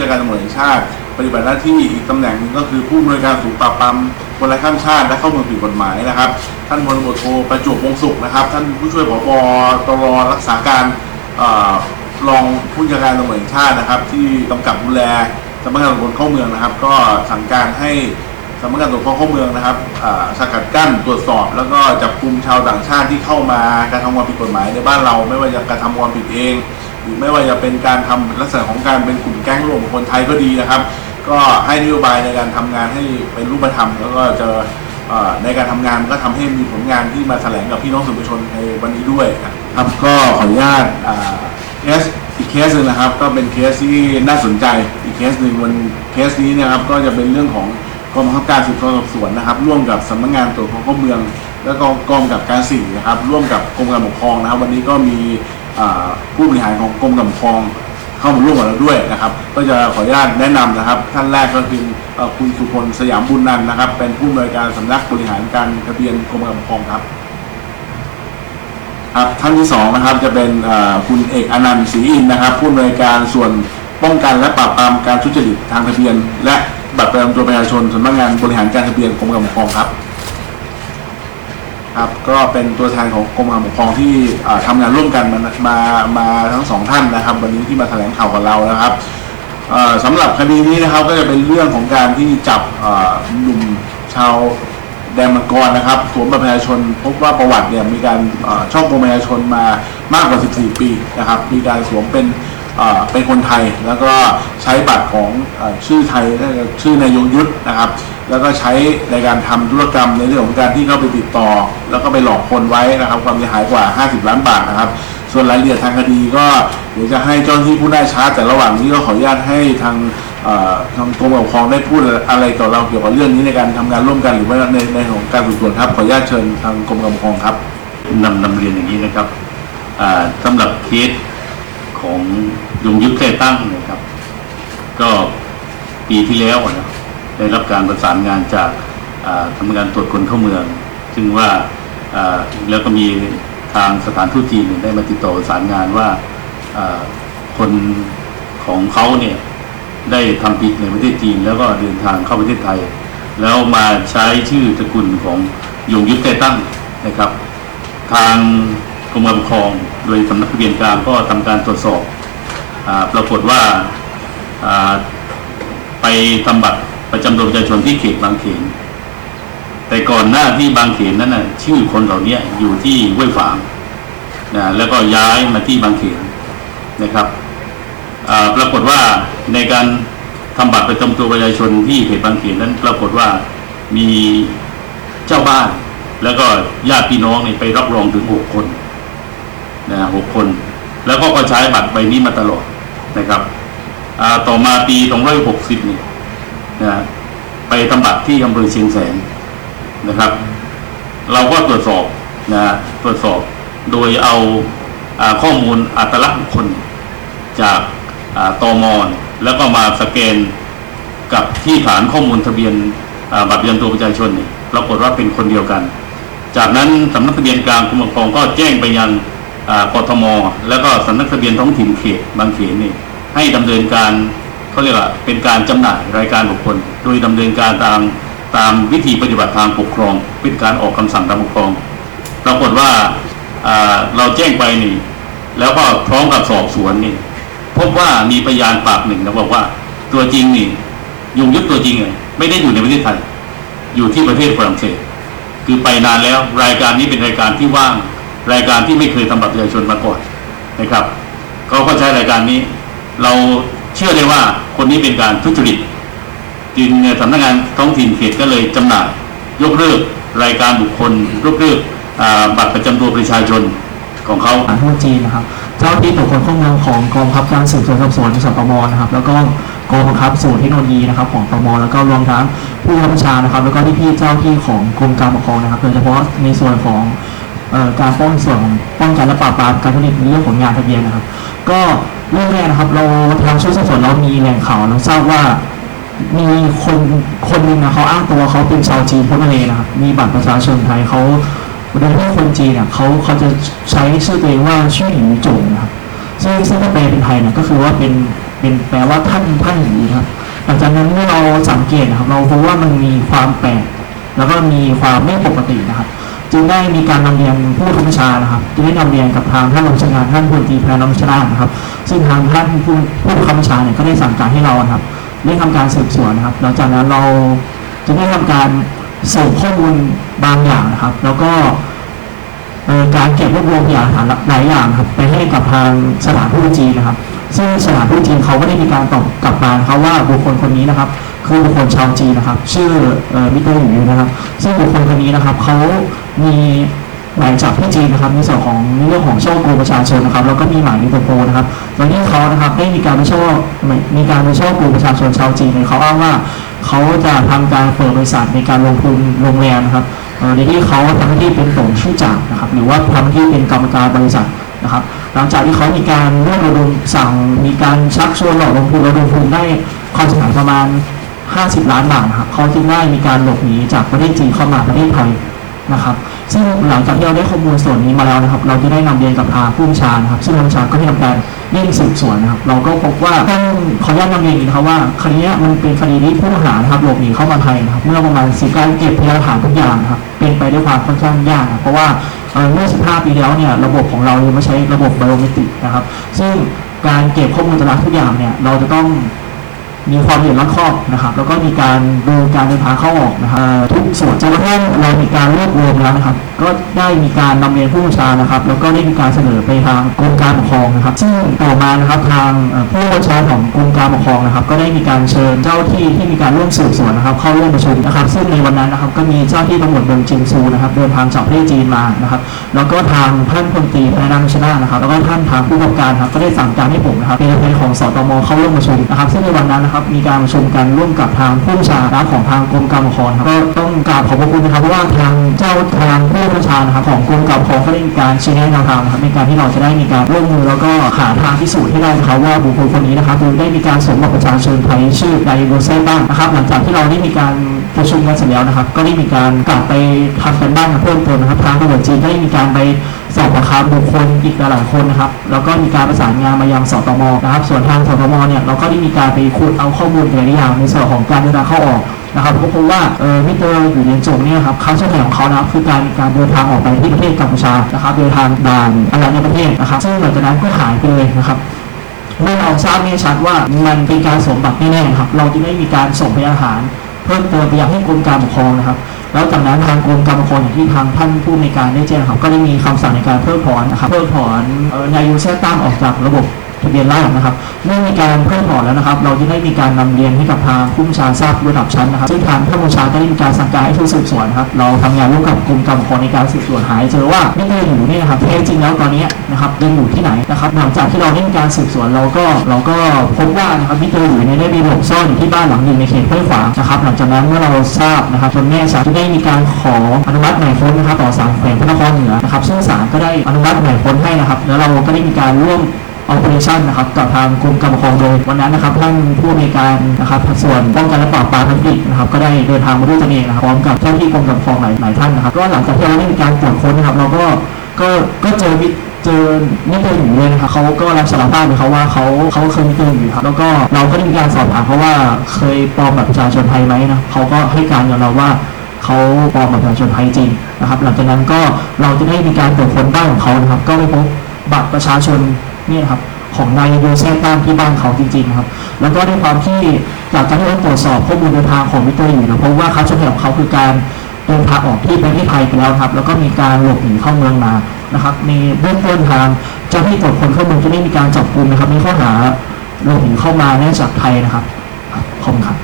จัดการตำรวจแห่งชาติ ปฏิบัติหน้าที่อีกตำแหน่งหนึงก็คือผู้อำนวยการศูนย์ปราบปรามคนไร้ข้ามชาติและเข้าเมืองผิดกฎหมายนะครับ ท่านพลตำรวจโทประจวบวงศ์สุขนะครับ ท่านผู้ช่วยผบตรรักษาการรองผู้จัดการตำรวจแห่งชาตินะครับ ที่กำกับดูแลสำนักงานตำรวจเข้าเมืองนะครับ ก็สั่งการให้สำนักงานตำรวจเข้าเมืองนะครับสกัดกั้นตรวจสอบ แล้วก็จับกลุ่มชาวต่างชาติที่เข้ามาการทำความผิดกฎหมายในบ้านเรา ไม่ว่าจะการทำความผิดเอง รือไม่ว่าจะเป็นการทำลักษณะของการเป็นกลุ่มแก๊งรวมของคนไทยก็ดีนะครับ ก็ให้นโยบายในการทำงานให้เป็นรูปธรรม แล้วก็จะในการทำงานก็ทำให้มีผลงานที่มาแถลงกับพี่น้องสื่อมวลชนในวันนี้ด้วยครับก็ขออนุญาตเคสอีกเคสหนึงนะครับ ก็เป็นเคสที่น่าสนใจอีกเคสหนึ่งวันเคสนี้นะครับก็จะเป็นเรื่องของกองบังคับการสืบสวนสอบสวนนะครับ ร่วมกับสำนักงานตรวจคนเข้าเมือง และกองกองกับการสี่นะครับ ร่วมกับกรมการปกครองนะครับ วันนี้ก็มี ผู้บริหารของกรมการปกครองเข้ามาร่วมกับเราด้วยนะครับ ก็จะขออนุญาตแนะนำนะครับ ท่านแรกก็คือคุณสุพลสยามบุญนันนะครับ เป็นผู้อำนวยการสำนักบริหารการทะเบียนกรมการปกครองครับครับท่านที่สองนะครับจะเป็นคุณเอกอนันต์ศรีอินนะครับ ผู้อำนวยการส่วนป้องกันและปราบปรามการทุจริตทางทะเบียน และบัตรประจำตัวประชาชนสำนักงานบริหารการทะเบียนกรมการปกครองครับ ครับก็เป็นตัวแทนของกรมการปกครองที่ทำางานร่วมกันมามามาทั้งสองท่านนะครับ วันนี้ที่มาแถลงข่าวกับเรานะครับเอ่อสำหรับคดีนี้นะครับก็จะเป็นเรื่องของการที่จับหนุ่มชาวแดนมังกรนะครับสวมบัตรประชาชนพบว่าประวัติเนี่ยมีการเอ่อช่อโกงประชาชนมามากกว่า 14 ปีนะครับ มีการสวมเป็น เป็นคนไทยแล้วก็ใช้บัตรของอชื่อไทยชื่อนายยงยุทธนะครับ แล้วก็ใช้ในการทำธุรกรรมในเรื่องของการที่เข้าไปติดต่อ แล้วก็ไปหลอกคนไว้นะครับ ความเสียหายกว่า 50 ล้านบาทนะครับ ส่วนรายละเอียดทางคดีก็เดี๋ยวจะให้เจ้าหน้าที่ผู้ได้ชาร์จแต่ระหว่างนี้ก็ขออนุญาตให้ทางทางกรมปกครองได้พูดอะไรต่อเราเกี่ยวกับเรื่องนี้ในการทำงานร่วมกันหรือว่าในในของการสืบสวนครับขออนุญาตเชิญทางกรมปกครองครับนำนำเรียนอย่างนี้นะครับอ่าสำหรับเคส ของยงยุทธแท้ตั้งนะครับ ก็ปีที่แล้วนะได้รับการประสานงานจากทำงานตรวจคนเข้าเมือง ซึ่งว่าแล้วก็มีทางสถานทูตจีนได้มาติดต่อประสานงานว่าคนของเขาเนี่ยได้ทำผิดในประเทศจีน แล้วก็เดินทางเข้าประเทศไทย แล้วมาใช้ชื่อตระกูลของยงยุทธแท้ตั้งนะครับ ทาง รมการปกครอง โดยสำนักทะเบียนกลางก็ทำการตรวจสอบอปรากฏว่าไปทำบัตรประจำตัวประชาชนที่เขตบางเขน แต่ก่อนหน้าที่บางเขนนั้นนะชื่อคนเหล่านี้อยู่ที่ห้วยฝางนะแล้วก็ย้ายมาที่บางเขนนะครับปรากฏว่าในการทำบัตรประจำตัวประชาชนที่เขตบางเขนนั้น ปรากฏว่ามีเจ้าบ้านแล้วก็ญาติพี่น้องนี่ไปรับรองถึงหกคน นะหกคน แล้วก็ก็ใช้บัตรใบนี้มาตลอดนะครับต่อมาปี260เนี่ยนะไปทำบัตรที่อำเภอเชียงแสนนะครับ เราก็ตรวจสอบนะตรวจสอบโดยเอาอาข้อมูลอัตลักษณ์บุคคลจากอ่าตมเนี่ยแล้วก็มาสแกนกับที่ฐานข้อมูลทะเบียนบัตรประจำตัวประชาชนเนี่ยปรากฏว่าเป็นคนเดียวกัน จากนั้นสำนักทะเบียนกลางกรมปกครองก็แจ้งไปยัง กทม แล้วก็สำนักทะเบียนท้องถิ่นเขตบางเขนนี่ให้ดำเนินการเขาเรียกว่าเป็นการจำหน่ายรายการบุคคล โดยดำเนินการตามตามวิธีปฏิบัติทางปกครอง เป็นการออกคำสั่งทางปกครองปรากฏว่าเราแจ้งไปนี่ แล้วก็พร้อมกับสอบสวนนี่พบว่ามีพยานปากหนึ่งนะบอกว่าตัวจริงนี่ยงยุทธตัวจริงเนี่ยไม่ได้อยู่ในประเทศไทย อยู่ที่ประเทศฝรั่งเศส คือไปนานแล้วรายการนี้เป็นรายการที่ว่าง รายการที่ไม่เคยทำบัตรประชาชนมาก่อนนะครับเขาก็ใช้รายการนี้ เราเชื่อได้ว่าคนนี้เป็นการทุจริตจึงสำนักงานท้องถิ่นเขตก็เลยจำหน่ายยกเลิกรายการบุคคลยกเลิกบัตรประจำตัวประชาชนของเขาสถานทูตจีนนะครับเจ้าที่ตรวจคนเข้าเมืองของกองบังคับการสืบสวนสอบสวนสตมนะครับแล้วก็กองบังคับศูนย์เทคโนโลยีนะครับของตมแล้วก็รวมทั้งผู้บับบัญชานะครับ แล้วก็พี่ๆเจ้าที่ของกรมการปกครองนะครับโดยเฉพาะในส่วนของ การป้องส่วนป้องกันและปราบปรามการทุจริตในเรื่องของงานทะเบียนนะครับ ก็เรื่องแรกนะครับ เราทางชุดสืบสวนเรามีแหล่งข่าวเราทราบว่ามีคนคนหนึ่งนะเขาอ้างตัวเขาเป็นชาวจีนเขามาเลยนะครับมีบัตรประชาชนไทยเขาโดยที่คนจีนเนี่ยเขาเขาจะใช้ชื่อตัวเองว่าชื่อหลิวจงนะครับซึ่งซึ่งถ้าแปลเป็นไทยเนี่ยก็คือว่าเป็นเป็นแปลว่าท่านท่านอย่างนะครับหลังจากนั้นเมื่อเราสังเกตนะครับ เราพบว่ามันมีความแปลกแล้วก็มีความไม่ปกตินะครับ จึงได้มีการนำเรียนผู้บังคับบัญชานะครับจึงได้นำเรียนกับทางท่านรองผู้บัญชาการท่านพลตรีแพรน้ำชนานะครับ ซึ่งทางท่านผู้ผู้บังคับบัญชาเนี่ยก็ได้สั่งการให้เราครับได้ทำการสืบสวนนะครับ หลังจากนั้นเราจึงได้ทำการส่งข้อมูลบางอย่างนะครับ แล้วก็การเก็บรวบรวมพยานหลักฐานหลายอย่างครับ ไปให้กับทางสถานทูตจีนนะครับ ซึ่งสถานทูตจีนเขาก็ได้มีการตอบกลับมานะครับว่าบุคคลคนนี้นะครับคือบุคคลชาวจีนนะครับ ชื่อมิเตอร์หยูนะครับ ซึ่งบุคคลคนนี้นะครับเขามีหมายจับที่จีนนะครับในส่วนของเรื่องของช่อโกงประชาชนนะครับแล้วก็มีหมายอินเตอร์โพนะครับตอนนี้เขานะครับได้มีการไปช่อมีการไปช่อโกงประชาชนชาวจีนเขาอ้างว่าเขาจะทำการเปิดบริษัทในการลงทุนโรงแรมนะครับในที่เขาทำหน้าที่เป็นตงชื่อจ่านะครับหรือว่าทำหน้าที่เป็นกรรมการบริษัท นะครับหลังจากที่เขามีการร่วมระดมสั่งมีการชักชวนหลอกลงทุนระดมทุนได้ความเสียหายประมาณ 50 ล้านบาทนะครับเขาจึงได้มีการหลบหนีจากประเทศจีนเข้ามาประเทศไทยนะครับ ซึ่งหลังจากที่เราได้ข้อมูลส่วนนี้มาแล้วนะครับ เราจะได้นำเรียนกับทางผู้บัญชานะครับ ซึ่งผู้บัญชาก็ได้ทำการเร่งสืบสวนนะครับ เราก็พบว่าท่านขออนุญาตนำเรียนอีกนะครับว่าคดีนี้มันเป็นคดีที่ผู้ต้องหานะครับหลบหนีเข้ามาไทยนะครับ เมื่อประมาณสิบการเก็บพยานหลักฐานทุกอย่างนะครับ เป็นไปด้วยความค่อนข้างยาก เพราะว่า เอ่อเมื่อ 15 ปีแล้วเนี่ยระบบของเรายังไม่ใช้ระบบไบโอเมตริกนะครับ ซึ่งการเก็บข้อมูลแต่ละทุกอย่างเนี่ยเราจะต้อง มีความละเอียดรอบคอบนะครับ แล้วก็มีการดูการเดินทางเข้าออกนะครับทุกส่วนจนกระทั่งเรามีการรวบรวมแล้วนะครับ ก็ได้มีการนำเรียนผู้บัญชานะครับ แล้วก็ได้มีการเสนอไปทางกรมการปกครองนะครับ ซึ่งต่อมานะครับทางผู้บัญชาของกรมการปกครองนะครับ ก็ได้มีการเชิญเจ้าที่ที่มีการร่วมสืบสวนนะครับ เข้าร่วมประชุมนะครับ ซึ่งในวันนั้นนะครับก็มีเจ้าที่ตำรวจเมืองจิงซูนะครับเดินทางจากประเทศจีนมานะครับ แล้วก็ทางท่านพลตรีพนามชนานะครับ แล้วก็ท่านทางผู้กำกับการครับก็ได้สั่งการให้ผมนะครับเป็นเป็นของสตมเข้าร่วมประชุมนะครับ ซึ่งในวันนั้นนะครับมีการประชุมกันร่วมกับทางผู้บัญชาการของทางกรมการปกครองครับก็ต้องกราบขอบพระคุณนะครับเพราะว่าทางเจ้าทางผู้บัญชานะครับของกรมการปกครองก็ได้มีการชี้แนะแนวทางนะครับในการที่เราจะได้มีการร่วมมือแล้วก็หาทางพิสูจน์ให้ได้นะครับว่าบุคคลคนนี้นะครับโดยได้มีการสวมบัตรประชาชนไทยชื่อไดโรเซ่บ้างนะครับ หลังจากที่เราได้มีการประชุมกันเสร็จแล้วนะครับ ก็ได้มีการกลับไปทำกันบ้านเพิ่มเติมนะครับทางตำรวจจีนได้มีการไปสอบปากคำบุคคลอีกหลายคนนะครับ แล้วก็มีการประสานงานมายังสตมนะครับ ส่วนทางสตมเนี่ยเราก็ได้มีการไปขุดเอาข้อมูลหลายอย่างในส่วนของการเดินทางเข้าออกนะครับก็พบว่าเออมิเตอร์อยู่เรียนจงเนี่ยครับเขาเส้นทางของเขานะครับคือการการเดินทางออกไปที่ประเทศกัมพูชานะครับเดินทางด่านอะไรในประเทศนะครับซึ่งหลังจากนั้นก็หายไปเลยนะครับเมื่อเราทราบแน่ชัดว่ามันเป็นการสมบัตรแน่ๆครับ เราจึงได้มีการส่งพยานฐาน เพิ่มเติมไปยังให้กรมการปกครองนะครับ แล้วจากนั้นทางกรมการปกครองอย่างที่ทางท่านผู้ในวยการได้แจ้งครับก็ได้มีคำสั่งในการเพิกถอนนะครับเพิกถอนเอ่อนายยูเซตั้งออกจากระบบ ทะเบียนราษฎรนะครับ เมื่อมีการเพิกถอนแล้วนะครับ เราจะได้มีการนำเรียนให้กับทางผู้บัญชาทราบระดับชั้นนะครับซึ่งทางผู้บัญชาก็ได้มีการสั่งการให้ชุดสืบสวนครับเราทำงานร่วมกับกรมการปกรในการสืบสวนหายเจอว่าไม่ได้อยู่นี่นะครับแท้จริงแล้วตอนนี้นะครับยังอยู่ที่ไหนนะครับหลังจากที่เราได้มีการสืบสวนเราก็เราก็พบว่านะครับมิเตอร์อยู่ในได้มีหลบซ่อนอยู่ที่บ้านหลังหนึ่งในเขตห้วยขวางนะครับหลังจากนั้นเมื่อเราทราบนะครับจนแน่ชัดที่ได้มีการขออนุมัติหมายค้นนะครับต่อศาลแขวงพระนครเหนือนะครับซึ่งศาลก็ได้อนุมัติหมายค้นให้นะครับ แล้วเราก็ได้มีการร่วม o p e r a t i o n นะครับกับทางกรมการปกครองโดยวันนั้นนะครับท่านผู้อำนวยการนะครับส่วนป้องกันและปราบปรามทางผิดนะครับก็ได้เดินทางมาด้วยตนเองนะครับพร้อมกับเจ้าหน้าที่กรมการปกครองหลายหลายท่านนะครับก็หลังจากที่เราได้มีการตรวจค้นนะครับเราก็ก็ก็เจอมิเจอมิเตออยู่เลยนะครับเขาก็รับสารภาพเลยครับว่าเขาเขาเคยมิเตอร์อยู่ครับแล้วก็เราก็ได้มีการสอบถามเขาว่าเคยปลอมบัตรประชาชนไทยไหมนะเขาก็ให้การกับเราว่าเขาปลอมบัตรประชาชนไทยจริงนะครับ หลังจากนั้นก็เราจะได้มีการตรวจค้นบ้านของเขานะครับ ก็ไปพบบัตรประชาชน เนี่ยครับของนายโยเซฟตั้งที่บ้านเขาจริงๆครับ แล้วก็ด้วยความที่จากการที่เราตรวจสอบข้อมูลเดินทางของมิเตอร์อยู่นะพบว่าเขาช่วงของเขาคือการเดินทางออกที่ประเทศไทยไปแล้วครับ แล้วก็มีการหลบหนีเข้าเมืองมานะครับ ในเบื้องต้นทางเจ้าหน้าที่ตรวจคนเข้าเมืองจะได้มีการจับกลุ่มนะครับในข้อหาหลบหนีเข้ามาเนื่องจากไทยนะครับขอบคุณครับ